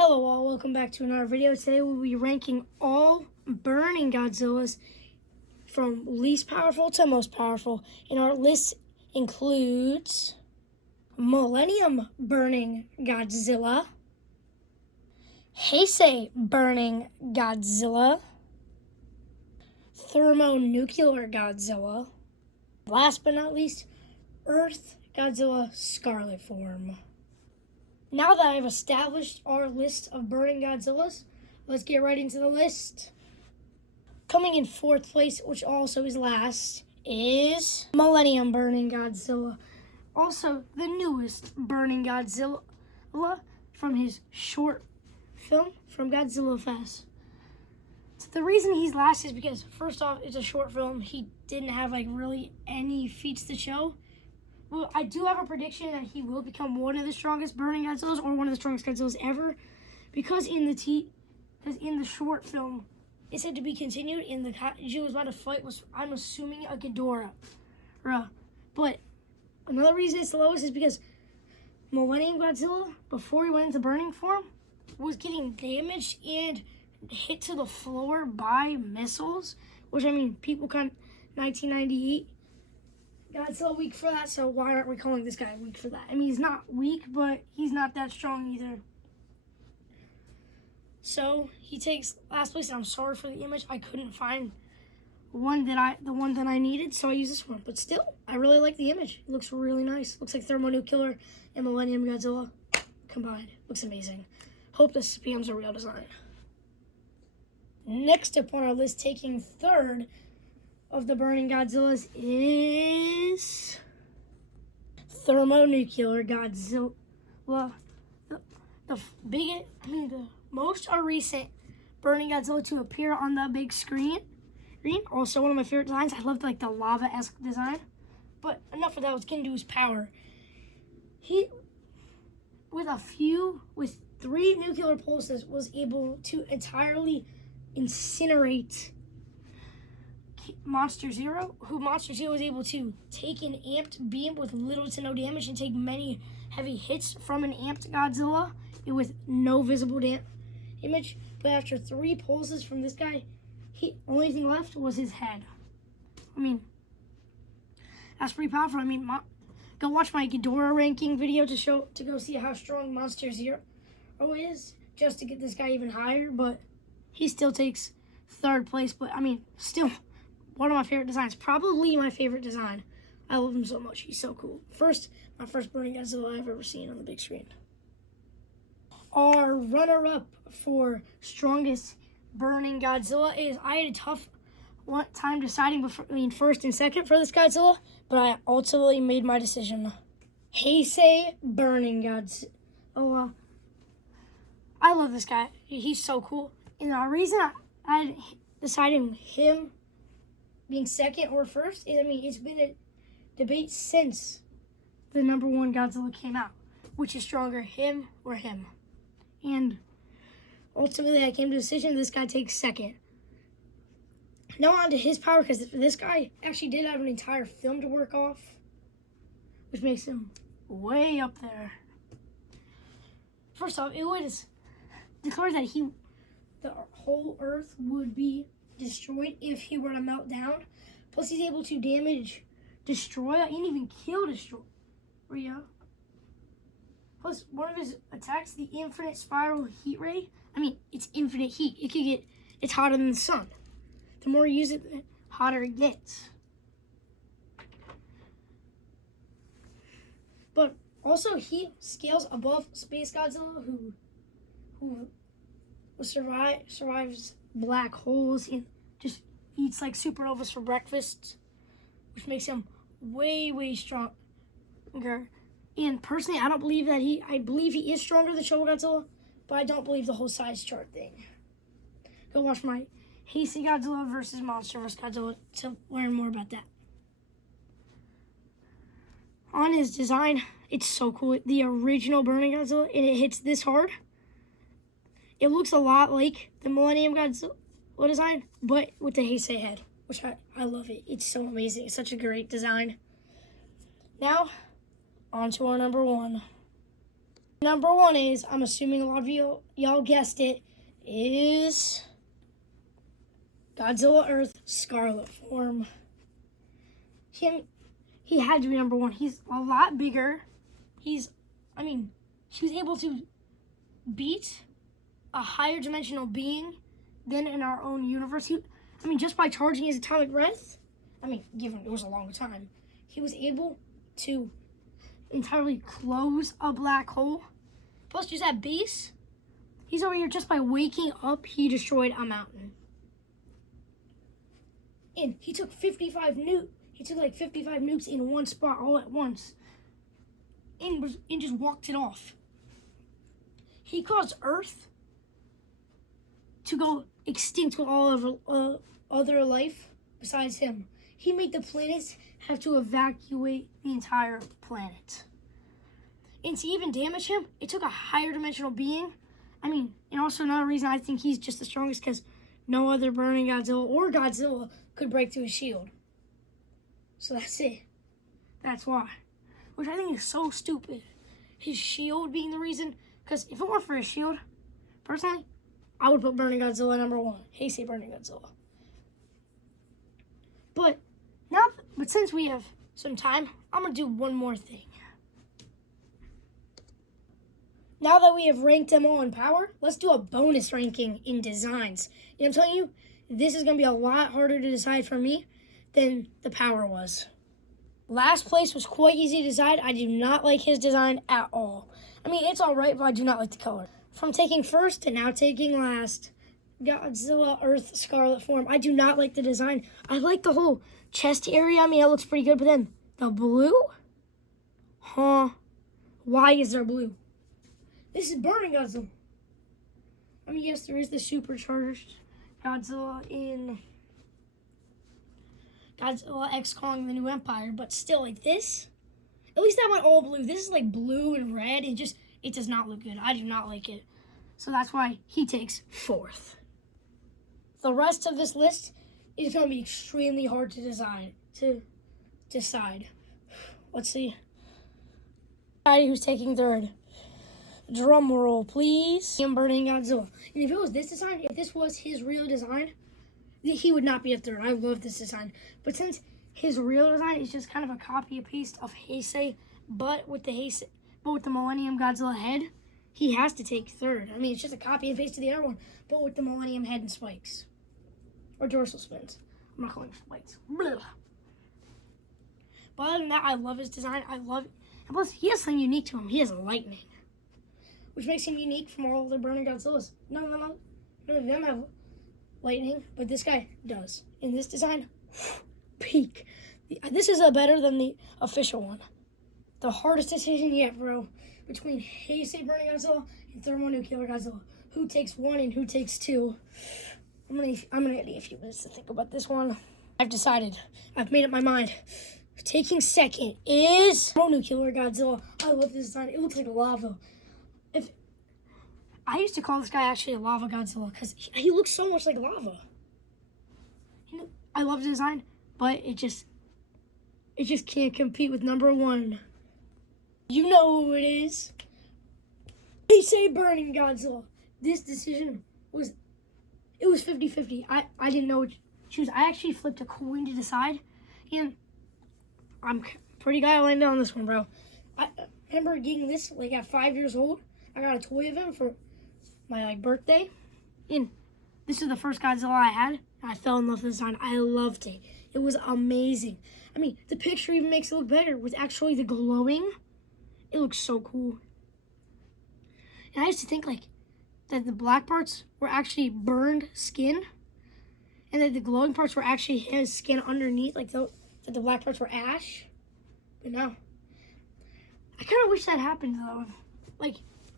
Hello all, welcome back to another video. Today we'll be ranking all burning Godzillas from least powerful to most powerful. And our list includes Millennium Burning Godzilla, Heisei Burning Godzilla, Thermonuclear Godzilla, last but not least, Earth Godzilla Scarlet Form. Now that I've established our list of burning Godzillas, let's get right into the list. Coming in fourth place, which also is last, is Millennium Burning Godzilla. Also, the newest burning Godzilla from his short film from Godzilla Fest. So the reason he's last is because, first off, it's a short film. He didn't have really any feats to show. Well, I do have a prediction that he will become one of the strongest burning Godzillas or one of the strongest Godzillas ever, because in the short film, it said to be continued. In the kaiju was about to fight was, I'm assuming, a Ghidorah. But another reason it's the lowest is because Millennium Godzilla, before he went into burning form, was getting damaged and hit to the floor by missiles, which, people 1998. Godzilla weak for that, so why aren't we calling this guy weak for that? He's not weak, but he's not that strong either. So he takes last place, and I'm sorry for the image. I couldn't find the one that I needed, so I used this one. But still, I really like the image. It looks really nice. Looks like Thermonuclear and Millennium Godzilla combined. Looks amazing. Hope this becomes a real design. Next up on our list, taking third of the burning Godzillas, is Thermonuclear Godzilla. The most recent burning Godzilla to appear on the big screen. Also one of my favorite designs. I loved the lava-esque design. But enough of that. Let's get into his power. He, with 3 nuclear pulses, was able to entirely incinerate Monster Zero, who Monster Zero was able to take an amped beam with little to no damage and take many heavy hits from an amped Godzilla with no visible damage. But after 3 pulses from this guy, only thing left was his head. That's pretty powerful. Go watch my Ghidorah ranking video to go see how strong Monster Zero is, just to get this guy even higher. But he still takes third place. But still one of my favorite designs. Probably my favorite design. I love him so much. He's so cool. My first burning Godzilla I've ever seen on the big screen. Our runner-up for strongest burning Godzilla is, I had a tough time deciding between first and second for this Godzilla, but I ultimately made my decision. Heisei Burning Godzilla. I love this guy. He's so cool. And the reason I decided him being second or first is, it's been a debate since the #1 Godzilla came out, which is stronger, him or him. And ultimately, I came to a decision this guy takes second. Now on to his power, because this guy actually did have an entire film to work off, which makes him way up there. First off, it was declared that the whole Earth would be destroyed if he were to melt down. Plus, he's able to damage, destroy, and even kill Destroyer. Plus, one of his attacks, the infinite spiral heat ray. It's infinite heat. It's hotter than the sun. The more you use it, the hotter it gets. But also, he scales above Space Godzilla, who survives black holes and just eats supernovas for breakfast, which makes him way, way stronger. And personally, I believe he is stronger than Showa Godzilla, but I don't believe the whole size chart thing. Go watch my Heisei Godzilla versus Monster vs. Godzilla to learn more about that. On his design, it's so cool. The original burning Godzilla, and it hits this hard. It looks a lot like the Millennium Godzilla design, but with the Heisei head, which I love it. It's so amazing. It's such a great design. Now, on to our #1. Number one is, I'm assuming a lot of y'all guessed it, is Godzilla Earth Scarlet form. He had to be number one. He's a lot bigger. He was able to beat a higher dimensional being than in our own universe. Just by charging his atomic breath, given it was a long time, he was able to entirely close a black hole. Plus, just at base, he's over here just by waking up, he destroyed a mountain. And he took 55 nukes. He took like 55 nukes in one spot all at once. And just walked it off. He caused Earth to go extinct with all of other life besides him. He made the planets have to evacuate the entire planet. And to even damage him, it took a higher dimensional being. And also another reason I think he's just the strongest, because no other burning Godzilla or Godzilla could break through his shield. So that's it. That's why. Which I think is so stupid. His shield being the reason. Because if it weren't for his shield, personally, I would put Burning Godzilla number one. Heisei Burning Godzilla. But since we have some time, I'm going to do one more thing. Now that we have ranked them all in power, let's do a bonus ranking in designs. And I'm telling you, this is going to be a lot harder to decide for me than the power was. Last place was quite easy to decide. I do not like his design at all. It's all right, but I do not like the color. From taking first to now taking last, Godzilla Earth Scarlet form. I do not like the design. I like the whole chest area. It looks pretty good, but then the blue? Huh? Why is there blue? This is Burning Godzilla. Yes, there is the supercharged Godzilla in Godzilla X Kong the New Empire, but still, like this, at least that went all blue. This is like blue and red, and it does not look good. I do not like it. So that's why he takes fourth. The rest of this list is going to be extremely hard to decide. Let's see. Who's taking third? Drum roll, please. I'm Burning Godzilla. And if it was this design, if this was his real design, he would not be a third. I love this design. But since his real design is just kind of a copy and paste of Heisei, but with the Millennium Godzilla head, he has to take third. It's just a copy and paste of the other one, but with the Millennium head and spikes. Or dorsal spins. I'm not calling them spikes. Blah. But other than that, I love his design. I love it. And plus, he has something unique to him. He has lightning, which makes him unique from all the Burning Godzillas. None of them have lightning, but this guy does. In this design, peak. This is better than the official one. The hardest decision yet, bro, between Heisei Burning Godzilla and Thermonuclear Godzilla. Who takes one and who takes two? I'm gonna need a few minutes to think about this one. I've decided. I've made up my mind. Taking second is Thermonuclear Godzilla. I love this design. It looks like lava. I used to call this guy actually a lava Godzilla because he looks so much like lava. I love the design, but it just can't compete with number one. You know who it is. Heisei Burning Godzilla. This decision was 50-50. I didn't know what to choose. I actually flipped a coin to decide, and I'm pretty glad I landed on this one, bro. I remember getting this at 5 years old. I got a toy of him for my birthday, and this is the first Godzilla I had. I fell in love with the design. I loved it. It was amazing. The picture even makes it look better with actually the glowing. It looks so cool. And I used to think that the black parts were actually burned skin, and that the glowing parts were actually his skin underneath, that the black parts were ash. But no. I kind of wish that happened though.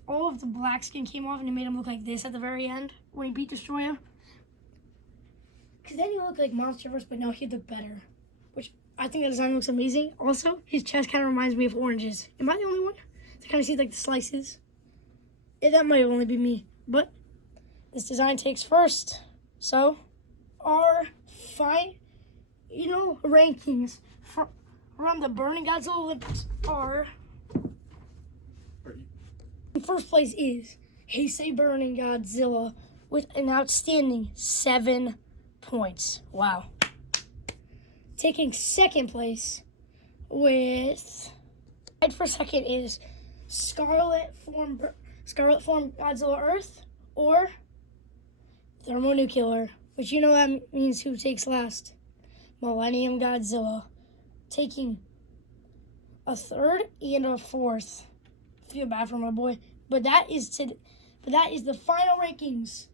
All of the black skin came off and it made him look like this at the very end when he beat Destroyer. Because then he looked like Monsterverse, but no, he'd look better. Which I think the design looks amazing. Also, his chest kind of reminds me of oranges. Am I the only one to kind of see the slices? That might only be me. But this design takes first. So, our rankings from the Burning Godzilla Olympics are In first place is Heisei Burning Godzilla with an outstanding 7 points. Wow. Taking second place with, tied for second is Scarlet Form Godzilla Earth or Thermonuclear, which you know that means who takes last. Millennium Godzilla, taking a third and a fourth. Feel bad for my boy, but that is the final rankings.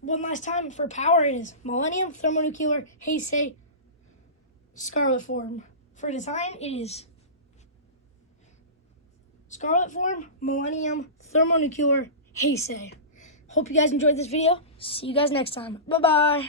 One last time for power, it is Millennium, Thermonuclear, Heisei, Scarlet Form. For design, it is Scarlet Form, Millennium, Thermonuclear, Heisei. Hope you guys enjoyed this video. See you guys next time. Bye-bye.